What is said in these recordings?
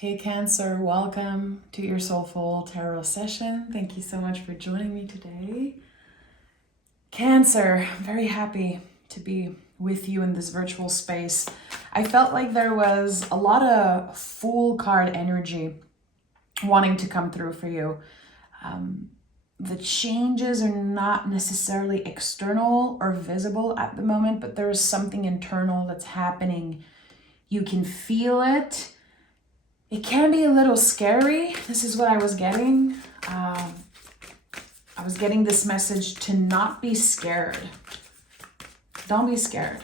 Hey Cancer, welcome to your Soulful Tarot session. Thank you so much for joining me today. Cancer, I'm very happy to be with you in this virtual space. I felt like there was a lot of Fool card energy wanting to come through for you. The changes are not necessarily external or visible at the moment, but there is something internal that's happening. You can feel it. It can be a little scary. This is what I was getting. I was getting this message to not be scared. Don't be scared.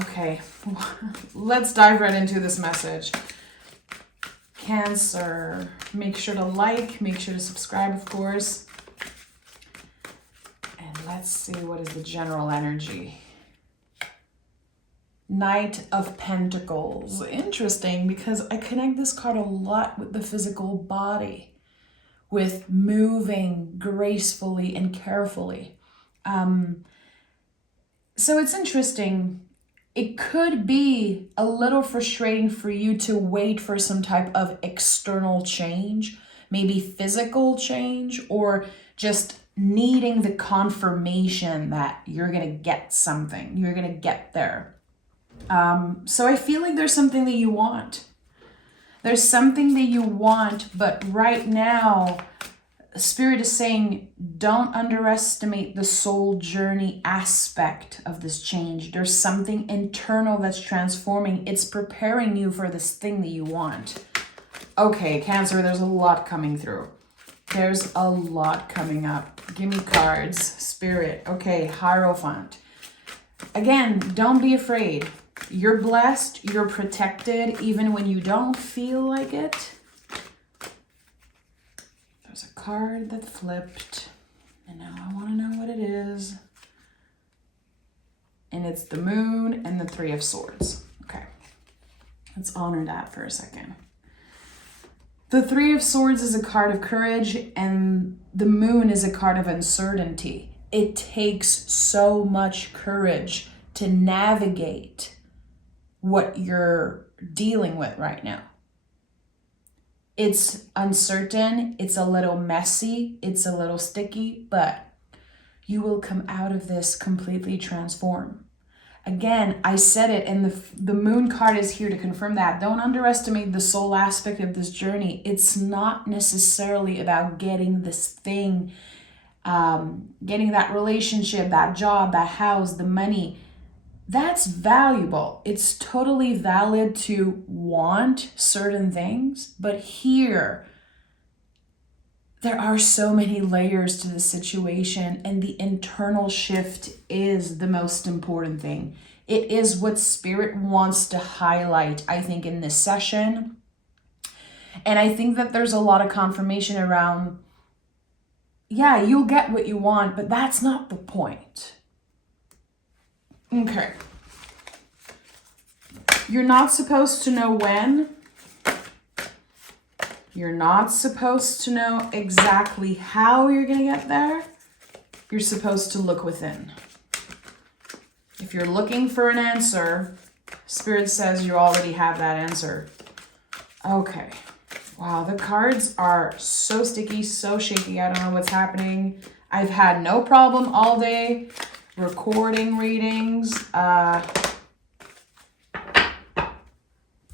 Okay, let's dive right into this message. Cancer, make sure to like, make sure to subscribe, of course. And let's see what is the general energy. Knight of Pentacles. Interesting, because I connect this card a lot with the physical body, with moving gracefully and carefully. So it's interesting. It could be a little frustrating for you to wait for some type of external change, maybe physical change, or just needing the confirmation that you're going to get something, you're going to get there. So I feel like there's something that you want. There's something that you want, but right now, Spirit is saying, don't underestimate the soul journey aspect of this change. There's something internal that's transforming. It's preparing you for this thing that you want. Okay, Cancer, there's a lot coming through. There's a lot coming up. Give me cards. Spirit. Okay, Hierophant. Again, don't be afraid. You're blessed, you're protected, even when you don't feel like it. There's a card that flipped, and now I want to know what it is. And it's the Moon and the Three of Swords. Okay, let's honor that for a second. The Three of Swords is a card of courage, and the Moon is a card of uncertainty. It takes so much courage to navigate what you're dealing with right now. It's uncertain, it's a little messy, it's a little sticky, but you will come out of this completely transformed. Again, I said it, and the Moon card is here to confirm that. Don't underestimate the soul aspect of this journey. It's not necessarily about getting this thing, getting that relationship, that job, that house, the money. That's valuable. It's totally valid to want certain things, but here, there are so many layers to the situation, and the internal shift is the most important thing. It is what Spirit wants to highlight, I think, in this session. And I think that there's a lot of confirmation around, yeah, you'll get what you want, but that's not the point. Okay. You're not supposed to know when. You're not supposed to know exactly how you're going to get there. You're supposed to look within. If you're looking for an answer, Spirit says you already have that answer. Okay. Wow, the cards are so sticky, so shaky. I don't know what's happening. I've had no problem all day recording readings.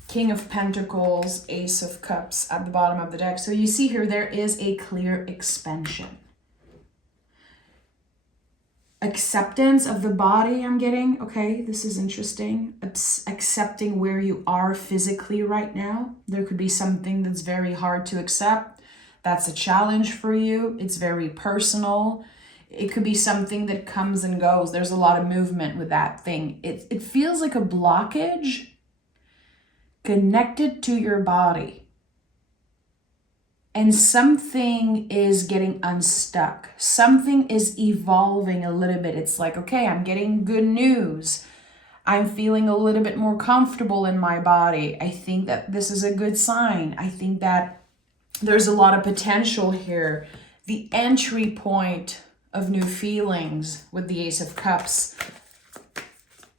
King of Pentacles, Ace of Cups at the bottom of the deck. So you see here, there is a clear expansion. Acceptance of the body, I'm getting. Okay, this is interesting. Accepting where you are physically right now. There could be something that's very hard to accept. That's a challenge for you. It's very personal. It could be something that comes and goes. There's a lot of movement with that thing. It feels like a blockage connected to your body. And something is getting unstuck. Something is evolving a little bit. It's like, okay, I'm getting good news. I'm feeling a little bit more comfortable in my body. I think that this is a good sign. I think that there's a lot of potential here. The entry point of new feelings with the Ace of Cups.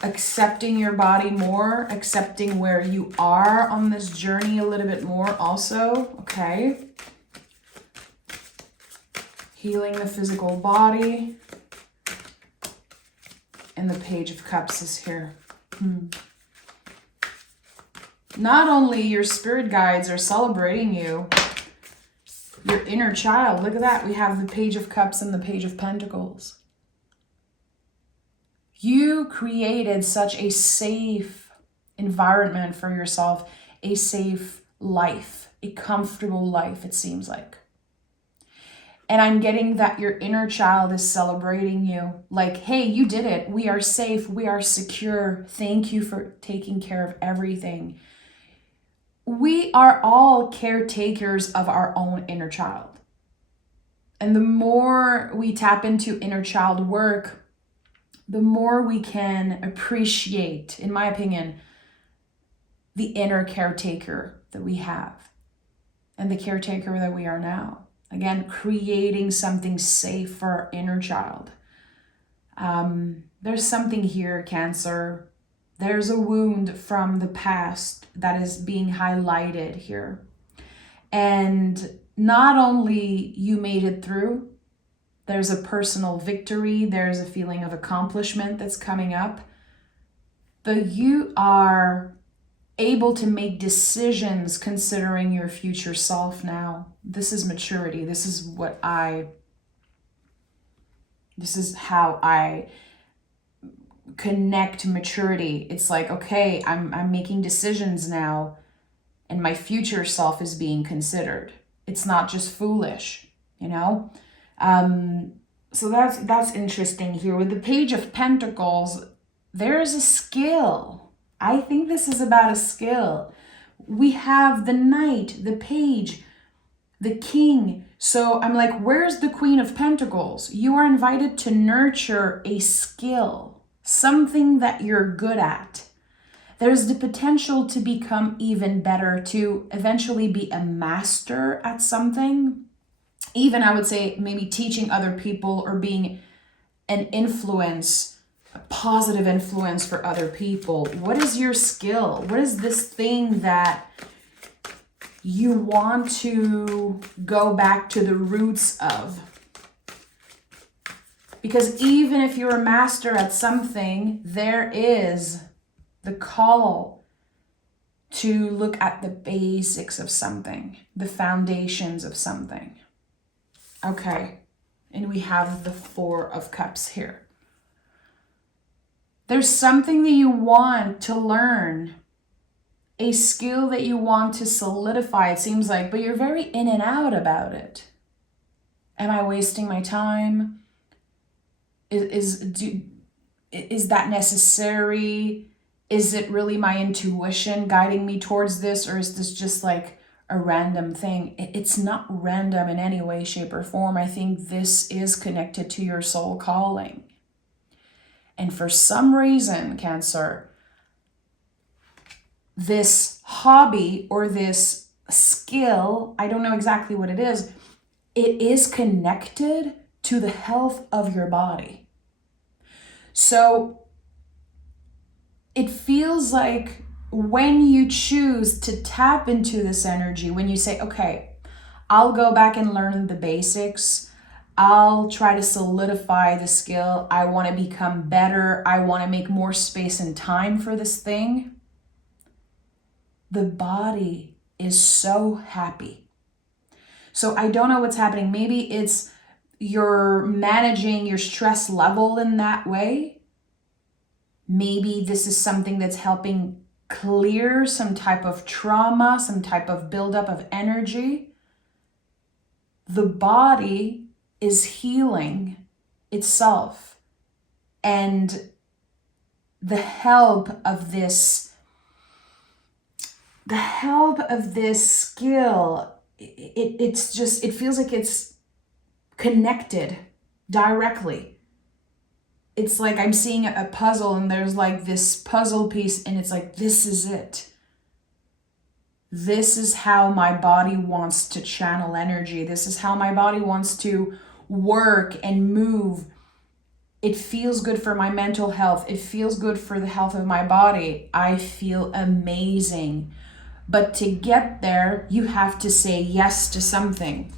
accepting your body more, accepting where you are on this journey a little bit more also, okay? Healing the physical body. And the Page of Cups is here. Not only your spirit guides are celebrating you, your inner child. Look at that. We have the Page of Cups and the Page of Pentacles. You created such a safe environment for yourself, a safe life, a comfortable life, it seems like. And I'm getting that your inner child is celebrating you. Like, hey, you did it. We are safe. We are secure. Thank you for taking care of everything. We are all caretakers of our own inner child. And the more we tap into inner child work, the more we can appreciate, in my opinion, the inner caretaker that we have and the caretaker that we are now. Again, creating something safe for our inner child. There's something here, Cancer. There's a wound from the past that is being highlighted here. And not only you made it through, there's a personal victory, there's a feeling of accomplishment that's coming up, but you are able to make decisions considering your future self now. This is maturity. This is how I connect maturity. It's like, okay, I'm making decisions now and my future self is being considered. It's not just foolish, you know? So that's interesting here. With the Page of Pentacles, there is a skill. I think this is about a skill. We have the Knight, the Page, the King. So I'm like, where's the Queen of Pentacles? You are invited to nurture a skill, something that you're good at. There's the potential to become even better, to eventually be a master at something. Even I would say maybe teaching other people or being an influence, a positive influence for other people. What is your skill? What is this thing that you want to go back to the roots of? Because even if you're a master at something, there is the call to look at the basics of something, the foundations of something. Okay, and we have the Four of Cups here. There's something that you want to learn, a skill that you want to solidify, it seems like, but you're very in and out about it. Am I wasting my time? Is that necessary? Is it really my intuition guiding me towards this, or is this just like a random thing? It's not random in any way, shape, or form. I think this is connected to your soul calling. And for some reason, Cancer, this hobby or this skill, I don't know exactly what it is connected to the health of your body. So it feels like when you choose to tap into this energy, when you say, okay, I'll go back and learn the basics, I'll try to solidify the skill, I want to become better, I want to make more space and time for this thing, the body is so happy. So I don't know what's happening. Maybe it's you're managing your stress level in that way. Maybe this is something that's helping clear some type of trauma, some type of buildup of energy. The body is healing itself. And the help of this skill, it feels like it's connected directly. It's like I'm seeing a puzzle and there's like this puzzle piece and it's like, this is it. This is how my body wants to channel energy. This is how my body wants to work and move It feels good for my mental health. It feels good for the health of my body. I feel amazing. But to get there, you have to say yes to something.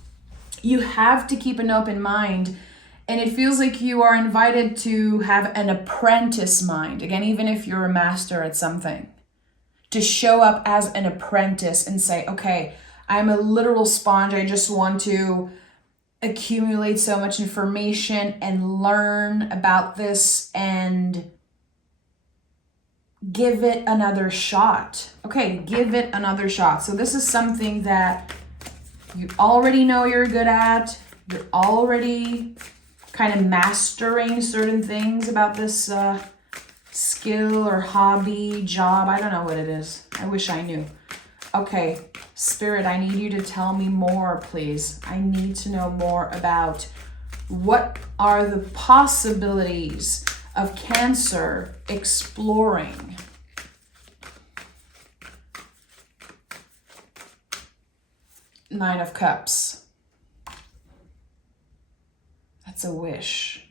You have to keep an open mind. And it feels like you are invited to have an apprentice mind. Again, even if you're a master at something, to show up as an apprentice and say, okay, I'm a literal sponge. I just want to accumulate so much information and learn about this and give it another shot. Okay, give it another shot. So this is something that you already know you're good at. You're already kind of mastering certain things about this skill or hobby, job. I don't know what it is. I wish I knew. Okay, Spirit, I need you to tell me more, please. I need to know more about what are the possibilities of Cancer exploring. Nine of Cups. That's a wish.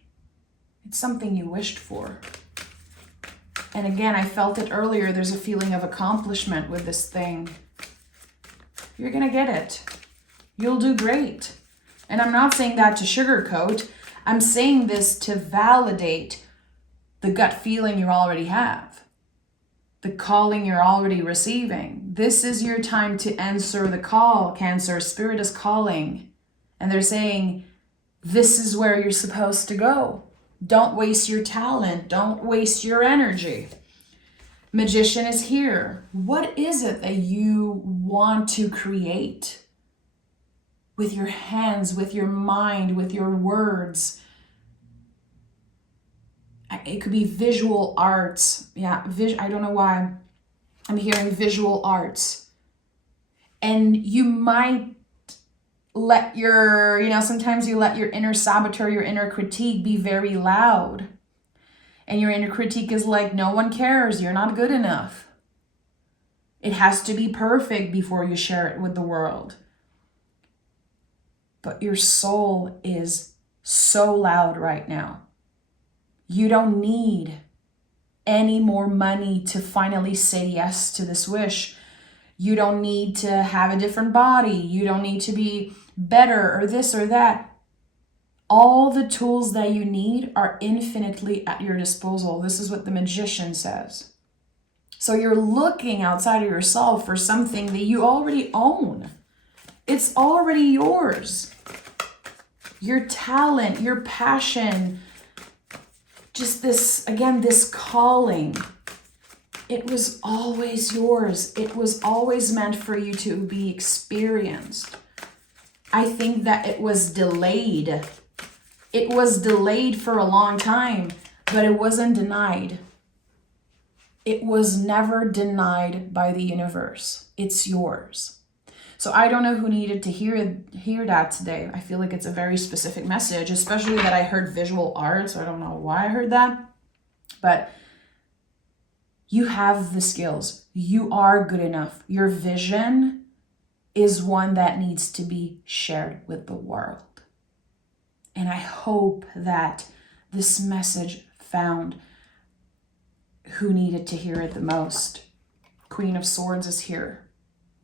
It's something you wished for. And again, I felt it earlier. There's a feeling of accomplishment with this thing. You're going to get it. You'll do great. And I'm not saying that to sugarcoat. I'm saying this to validate the gut feeling you already have. The calling you're already receiving. This is your time to answer the call, Cancer. Spirit is calling. And they're saying, this is where you're supposed to go. Don't waste your talent. Don't waste your energy. Magician is here. What is it that you want to create? With your hands, with your mind, with your words. It could be visual arts. Yeah, I don't know why I'm hearing visual arts. And you might let your, sometimes you let your inner saboteur, your inner critique be very loud. And your inner critique is like, no one cares. You're not good enough. It has to be perfect before you share it with the world. But your soul is so loud right now. You don't need any more money to finally say yes to this wish. You don't need to have a different body. You don't need to be better or this or that. All the tools that you need are infinitely at your disposal. This is what the Magician says. So you're looking outside of yourself for something that you already own. It's already yours. Your talent, your passion, just this, again, this calling. It was always yours. It was always meant for you to be experienced. I think that it was delayed. It was delayed for a long time, but it wasn't denied. It was never denied by the universe. It's yours. So I don't know who needed to hear that today. I feel like it's a very specific message, especially that I heard visual arts. I don't know why I heard that, but you have the skills. You are good enough. Your vision is one that needs to be shared with the world. And I hope that this message found who needed to hear it the most. Queen of Swords is here.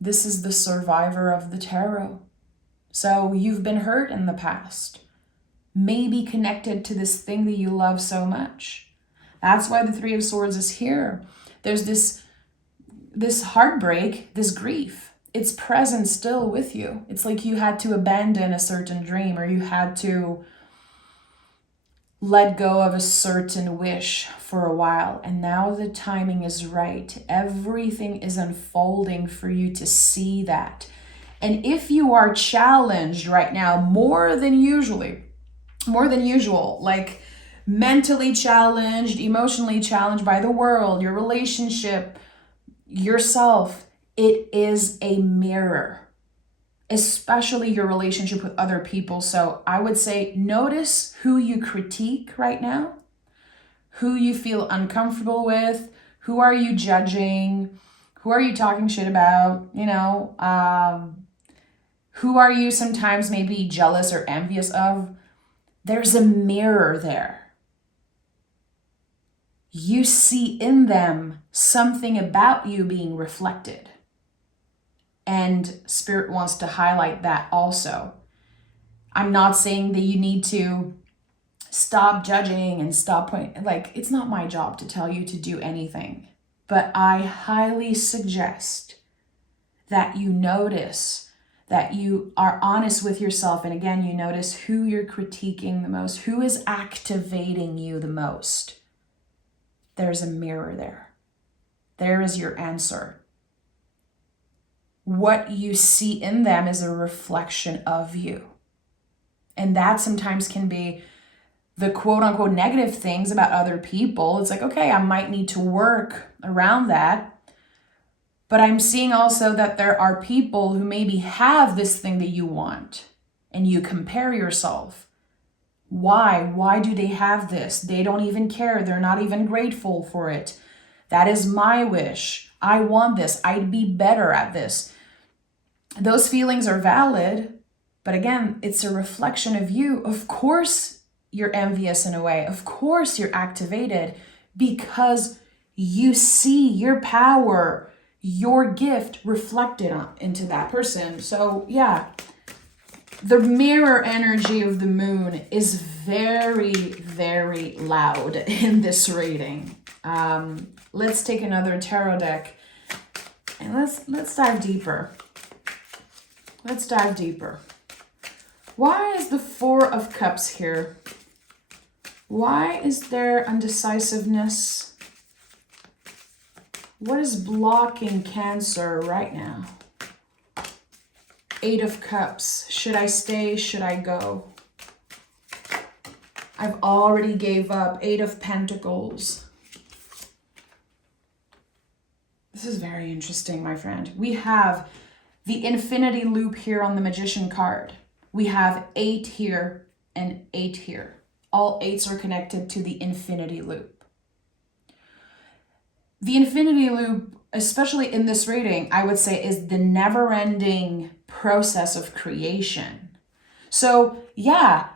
This is the survivor of the tarot. So you've been hurt in the past. Maybe connected to this thing that you love so much. That's why the Three of Swords is here. There's this heartbreak, this grief. It's present still with you. It's like you had to abandon a certain dream, or you had to let go of a certain wish for a while. And now the timing is right. Everything is unfolding for you to see that. And if you are challenged right now more than usual, like mentally challenged, emotionally challenged by the world, your relationship, yourself, it is a mirror, especially your relationship with other people. So I would say notice who you critique right now, who you feel uncomfortable with, who are you judging, who are you talking shit about, who are you sometimes maybe jealous or envious of. There's a mirror there. you see in them something about you being reflected. And Spirit wants to highlight that also. I'm not saying that you need to stop judging and stop pointing. Like, it's not my job to tell you to do anything. But I highly suggest that you notice, that you are honest with yourself. And again, you notice who you're critiquing the most, who is activating you the most. There's a mirror there. There is your answer. What you see in them is a reflection of you. And that sometimes can be the quote unquote negative things about other people. It's like, okay, I might need to work around that. But I'm seeing also that there are people who maybe have this thing that you want, and you compare yourself. Why? Why do they have this? They don't even care. They're not even grateful for it. That is my wish. I want this. I'd be better at this. Those feelings are valid, but again, it's a reflection of you. Of course, you're envious in a way. Of course, you're activated because you see your power, your gift reflected into that person. So yeah, the mirror energy of the moon is very, very loud in this reading. Let's take another tarot deck and let's dive deeper. Let's dive deeper. Why is the Four of Cups here? Why is there undecisiveness? What is blocking Cancer right now? Eight of Cups. Should I stay? Should I go? I've already gave up. Eight of Pentacles. This is very interesting, my friend. We have the infinity loop here on the Magician card. We have 8 here and 8 here. All 8s are connected to the infinity loop. The infinity loop, especially in this reading, I would say is the never-ending process of creation. So yeah,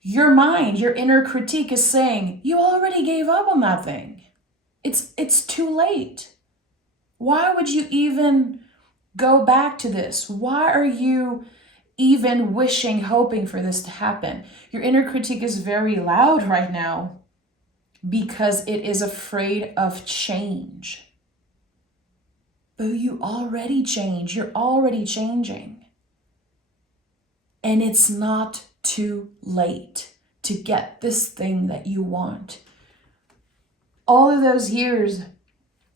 your mind, your inner critique is saying, you already gave up on that thing. It's too late. Why would you even go back to this? Why are you even wishing, hoping for this to happen? Your inner critique is very loud right now because it is afraid of change. But you already changed. You're already changing. And it's not too late to get this thing that you want. All of those years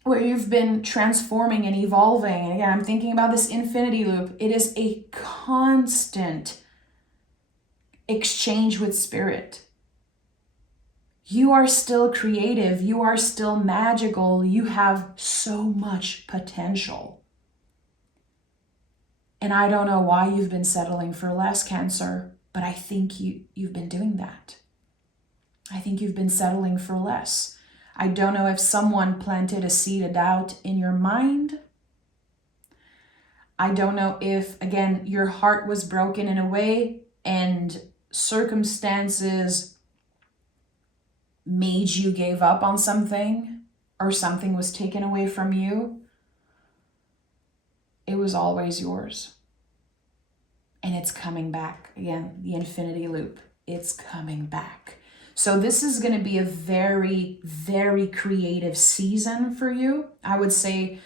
where you've been transforming and evolving, and again, I'm thinking about this infinity loop, it is a constant exchange with Spirit. You are still creative, you are still magical, you have so much potential. And I don't know why you've been settling for less, Cancer, but I think you've been doing that. I think you've been settling for less. I don't know if someone planted a seed of doubt in your mind. I don't know if, again, your heart was broken in a way and circumstances made you give up on something or something was taken away from you. It was always yours. And it's coming back. Again, the infinity loop. It's coming back. So this is going to be a very, very creative season for you. I would say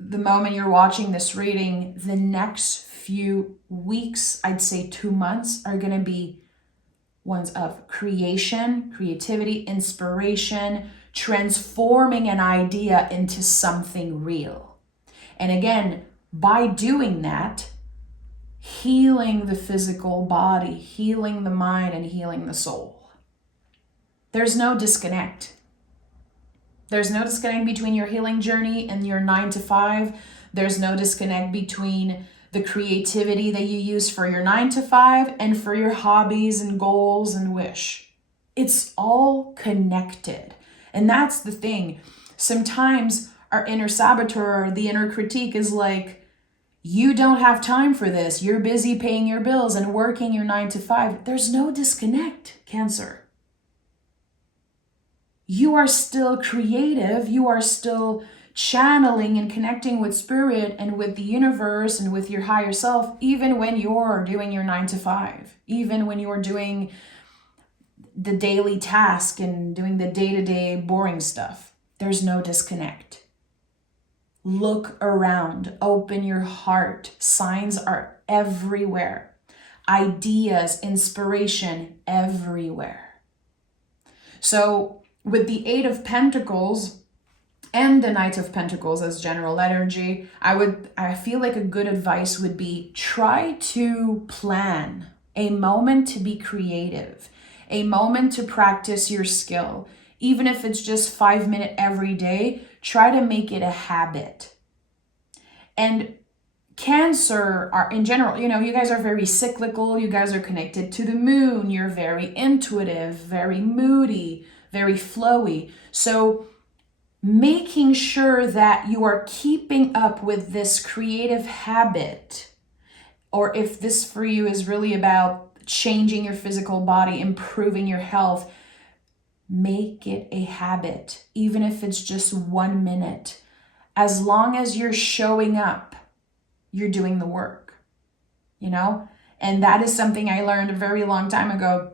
the moment you're watching this reading, the next few weeks, I'd say 2 months, are going to be ones of creation, creativity, inspiration, transforming an idea into something real. And again, by doing that, healing the physical body, healing the mind, and healing the soul. There's no disconnect. There's no disconnect between your healing journey and your 9 to 5. There's no disconnect between the creativity that you use for your 9 to 5 and for your hobbies and goals and wish. It's all connected. And that's the thing. Sometimes our inner saboteur, the inner critique is like, you don't have time for this. You're busy paying your bills and working your 9 to 5. There's no disconnect, Cancer. you are still creative. You are still channeling and connecting with spirit and with the universe and with your higher self, even when you're doing your 9 to 5, even when you're doing the daily task and doing the day-to-day boring stuff. There's no disconnect. Look around, open your heart. Signs are everywhere. Ideas, inspiration everywhere. So with the 8 of Pentacles and the Knight of Pentacles as general energy, I feel like a good advice would be try to plan a moment to be creative, a moment to practice your skill. Even if it's just 5 minutes every day, try to make it a habit. And Cancer are in general, you guys are very cyclical. You guys are connected to the moon. You're very intuitive, very moody, very flowy. So making sure that you are keeping up with this creative habit, or if this for you is really about changing your physical body, improving your health, make it a habit, even if it's just 1 minute. As long as you're showing up, you're doing the work, And that is something I learned a very long time ago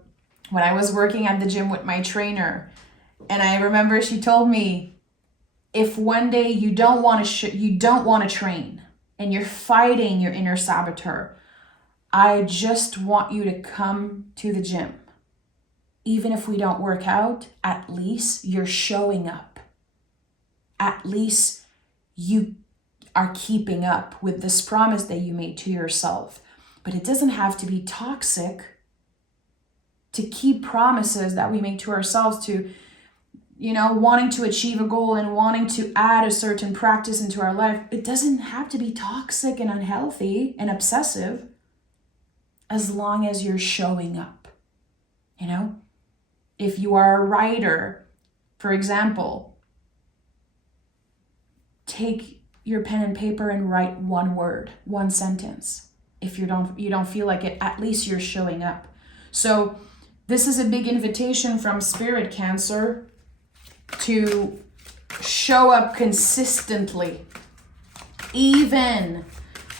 when I was working at the gym with my trainer. And I remember she told me, if one day you don't want to train and you're fighting your inner saboteur, I just want you to come to the gym. Even if we don't work out, at least you're showing up. At least you are keeping up with this promise that you made to yourself. But it doesn't have to be toxic to keep promises that we make to ourselves, to wanting to achieve a goal and wanting to add a certain practice into our life. It doesn't have to be toxic and unhealthy and obsessive, as long as you're showing up. If you are a writer, for example, take your pen and paper and write 1 word, 1 sentence. If you don't feel like it, at least you're showing up. So this is a big invitation from Spirit, Cancer, to show up consistently, even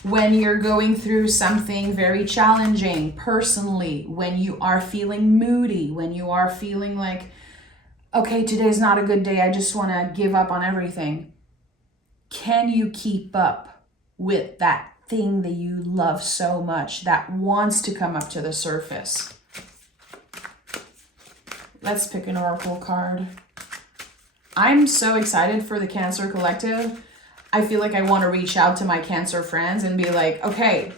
when you're going through something very challenging personally, when you are feeling moody, when you are feeling like, okay, today's not a good day, I just want to give up on everything. Can you keep up with that thing that you love so much, that wants to come up to the surface? Let's pick an oracle card. I'm so excited for the Cancer Collective. I feel like I want to reach out to my Cancer friends and be like, okay,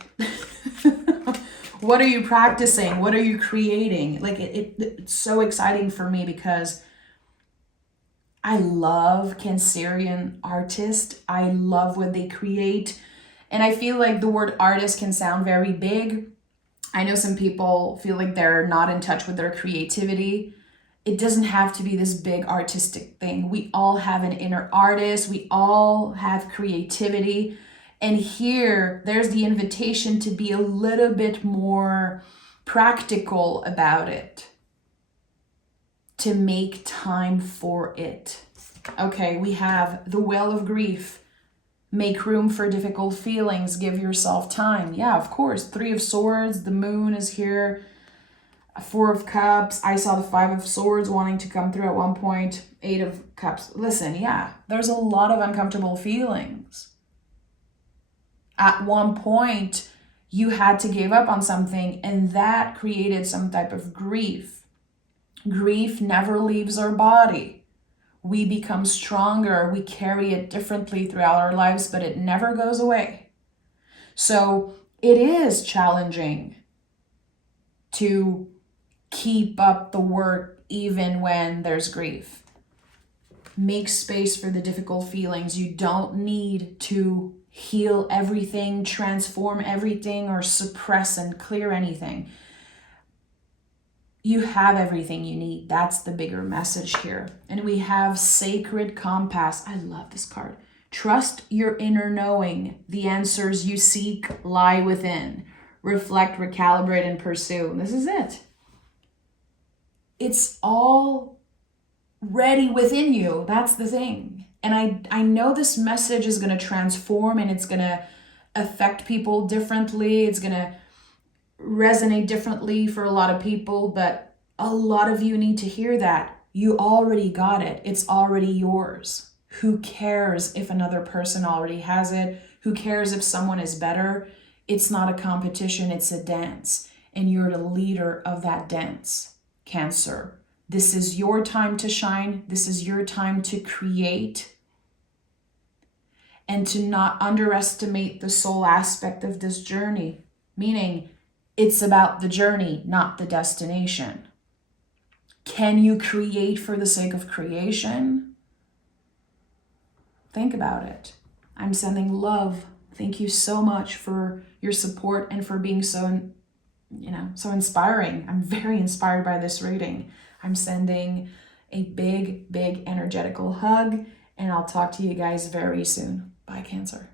what are you practicing? What are you creating? Like it's so exciting for me because I love Cancerian artists. I love what they create. And I feel like the word artist can sound very big. I know some people feel like they're not in touch with their creativity. It doesn't have to be this big artistic thing. We all have an inner artist. We all have creativity. And here, there's the invitation to be a little bit more practical about it, to make time for it. Okay, we have the Well of Grief. Make room for difficult feelings. Give yourself time. Yeah, of course. 3 of Swords. The moon is here. 4 of Cups. I saw the 5 of Swords wanting to come through at one point. 8 of Cups. Listen, yeah, there's a lot of uncomfortable feelings. At one point, you had to give up on something, and that created some type of grief. Grief never leaves our body. We become stronger. We carry it differently throughout our lives, but it never goes away. So it is challenging to keep up the work even when there's grief. Make space for the difficult feelings. You don't need to heal everything, transform everything, or suppress and clear anything. You have everything you need. That's the bigger message here. And we have Sacred Compass. I love this card. Trust your inner knowing. The answers you seek lie within. Reflect, recalibrate, and pursue. This is it. It's all ready within you. That's the thing. And I know this message is going to transform and it's going to affect people differently. It's going to resonate differently for a lot of people, but a lot of you need to hear that. You already got it. It's already yours. Who cares if another person already has it? Who cares if someone is better? It's not a competition, it's a dance. And you're the leader of that dance, Cancer. This is your time to shine. This is your time to create and to not underestimate the soul aspect of this journey, meaning it's about the journey, not the destination. Can you create for the sake of creation? Think about it. I'm sending love. Thank you so much for your support and for being so, so inspiring. I'm very inspired by this reading. I'm sending a big, big energetical hug, and I'll talk to you guys very soon. Bye, Cancer.